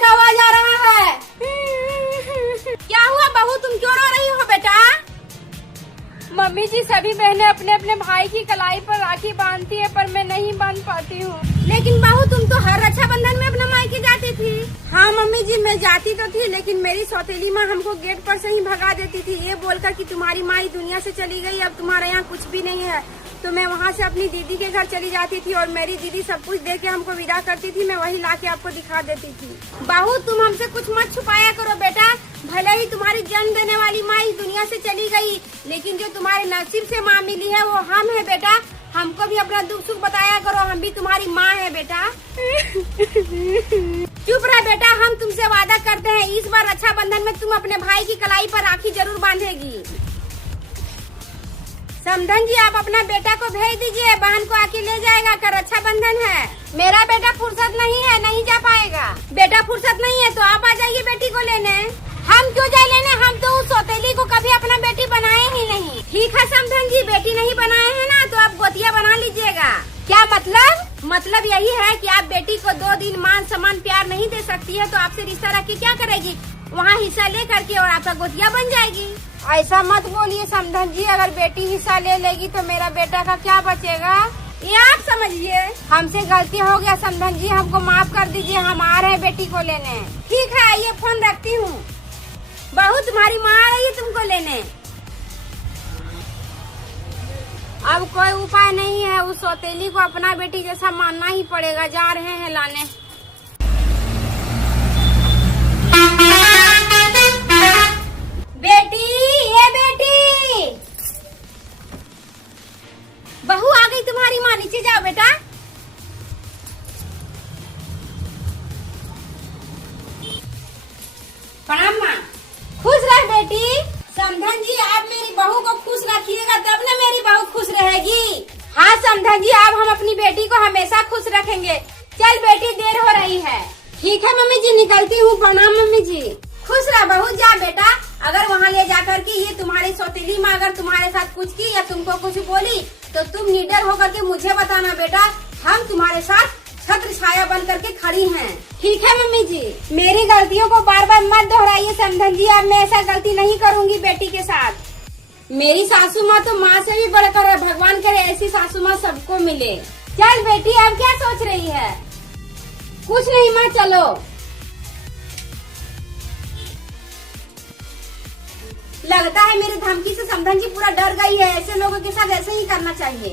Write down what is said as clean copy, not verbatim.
का आवाज आ रहा है। क्या हुआ बहू, तुम क्यों रो रही हो बेटा? मम्मी जी, सभी बहनें अपने अपने भाई की कलाई पर राखी बांधती है, पर मैं नहीं बांध पाती हूँ। लेकिन बहू, तुम तो हर रक्षाबंधन में अपना मायके जाती थी। हाँ मम्मी जी, मैं जाती तो थी, लेकिन मेरी सौतेली माँ हमको गेट पर से ही भगा देती थी, ये बोलकर कि तुम्हारी माँ दुनिया से चली गई, अब तुम्हारे यहाँ कुछ भी नहीं है। तो मैं वहाँ से अपनी दीदी के घर चली जाती थी और मेरी दीदी सब कुछ दे के हमको विदा करती थी। मैं वही लाके आपको दिखा देती थी। बहू, तुम हमसे कुछ मत छुपाया करो बेटा। भले ही तुम्हारी जन्म देने वाली माँ इस दुनिया से चली गई, लेकिन जो तुम्हारे नसीब से माँ मिली है वो हम है बेटा। हमको भी अपना दुख सुख बताया करो, हम भी तुम्हारी माँ है बेटा। चुप रह बेटा, हम तुमसे वादा करते हैं इस बार रक्षाबंधन में तुम अपने भाई की कलाई पर राखी जरूर बांधेगी। समधन जी, आप अपना बेटा को भेज दीजिए, बहन को आके ले जाएगा, कर रक्षाबंधन है। मेरा बेटा फुर्सत नहीं है, नहीं जा पाएगा। बेटा फुर्सत नहीं है तो आप आ जाइए बेटी को लेने। हम क्यों जाए लेने, हम तो उस सौतेली को कभी अपना बेटी बनाए ही नहीं। ठीक है समधन जी, बेटी नहीं बनाए हैं ना, तो आप गोतिया बना लीजिएगा। क्या मतलब? मतलब यही है कि आप बेटी को 2 दिन मान सम्मान प्यार नहीं दे सकती है, तो आपसे रिश्ता रख के क्या करेगी? वहाँ हिस्सा ले करके और आपका गोतिया बन जाएगी। ऐसा मत बोलिए समधन जी, अगर बेटी हिस्सा ले लेगी तो मेरा बेटा का क्या बचेगा, ये आप समझिए। हमसे गलती हो गया समधन जी, हमको माफ कर दीजिए, हम आ रहे हैं बेटी को लेने। ठीक है, आइए, फोन रखती हूँ। बहू, तुम्हारी माँ आ रही है तुमको लेने। अब कोई उपाय नहीं है, उस सौतेली को अपना बेटी जैसा मानना ही पड़ेगा। जा रहे हैं लाने। बेटी, ये बेटी। बहू आ गई तुम्हारी माँ, नीचे जाओ बेटा। प्रणाम माँ। खुश रह बेटी। समधन जी, आप मेरी बहू को खुश रखिएगा तब न मेरी बहू खुश रहेगी। हाँ समधन जी, अब हम अपनी बेटी को हमेशा खुश रखेंगे। चल बेटी, देर हो रही है। ठीक है मम्मी जी, निकलती हूँ। प्रणाम मम्मी जी। खुश रह बहू, जा बेटा। अगर वहाँ ले जाकर के ये तुम्हारी सौतेली माँ अगर तुम्हारे साथ कुछ की या तुमको कुछ बोली तो तुम निडर होकर के मुझे बताना बेटा। हम तुम्हारे साथ छत्र छाया बन करके खड़ी हैं। ठीक है मम्मी जी। मेरी गलतियों को बार बार मत दोहराइए समधन जी, अब मैं ऐसा गलती नहीं करूँगी बेटी के साथ। मेरी सासू माँ तो माँ से भी बढ़कर है, भगवान करे ऐसी सासू माँ सबको मिले। चल बेटी, अब क्या सोच रही है? कुछ नहीं माँ, चलो। लगता है मेरे धमकी से समधन जी पूरा डर गई है। ऐसे लोगों के साथ ऐसे ही करना चाहिए।